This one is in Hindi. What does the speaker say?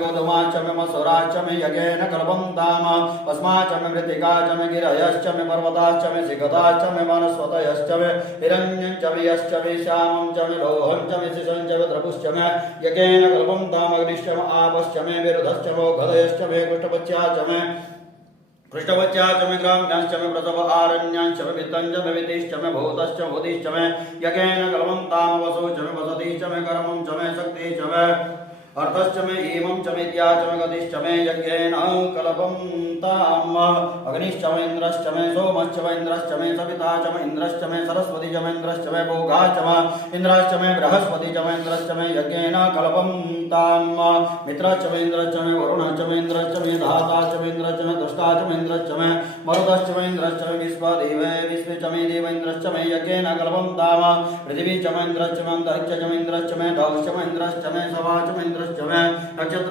गोधुमाच मे मसूराच मे यज्ञेन कल्पं ताम अस्माच मे मृत्तिकाच मे गिरयश्च मे पर्वताश्च मे सिगताश्च मे वनस्पतयश्च मे हिरण्यञ्च मे यश्च मे श्यामं च मे लोहं च मे शिशं च मे द्रपुश्च मे यज्ञेन कल्पं ताम अग्निश्च मे आपश्च मे विरुधश्च मे घदयश्च मे कुष्ठपच्याच मे पृष्ठवच्याच मे ग्राम्यांश्च मे प्रसव आरण्यांश्च मे वित्तञ्च मे वितिश्च मे भूतश्च भूतिश्च मे यज्ञेन कल्पं ताम वसु च मे वसतिश्च मे कर्मं च मे शक्तिश्च मे अर्थश्च मे एवं च मे द्या च मे गतिश्च मे यज्ञेन कल्पं ताम अग्निश्च मे इन्द्रश्च मे सोमश्च मे इन्द्रश्च मे सविता च मे इन्द्रश्च मे सरस्वती च मे इन्द्रश्च मे भोगा च मे इन्द्रश्च मे बृहस्पति च मे इन्द्रश्च मे यज्ञेन कल्पं ताम मित्रश्च मे इन्द्रश्च मे वरुणश्च मे इन्द्रश्च मे धाता च मे इन्द्रश्च मे दुष्टा च मे इन्द्रश्च मे मरुतश्च मे इन्द्रश्च मे विश्वदेवे विश्वे च मे देव इन्द्रश्च मे यज्ञेन कल्पं ताम पृथिवी च मे इन्द्रश्च मे अन्तरिक्ष च मे इन्द्रश्च मे दौश्च मे इन्द्रश्च मे सभा च मे इन्द्रश्च मे नक्षत्र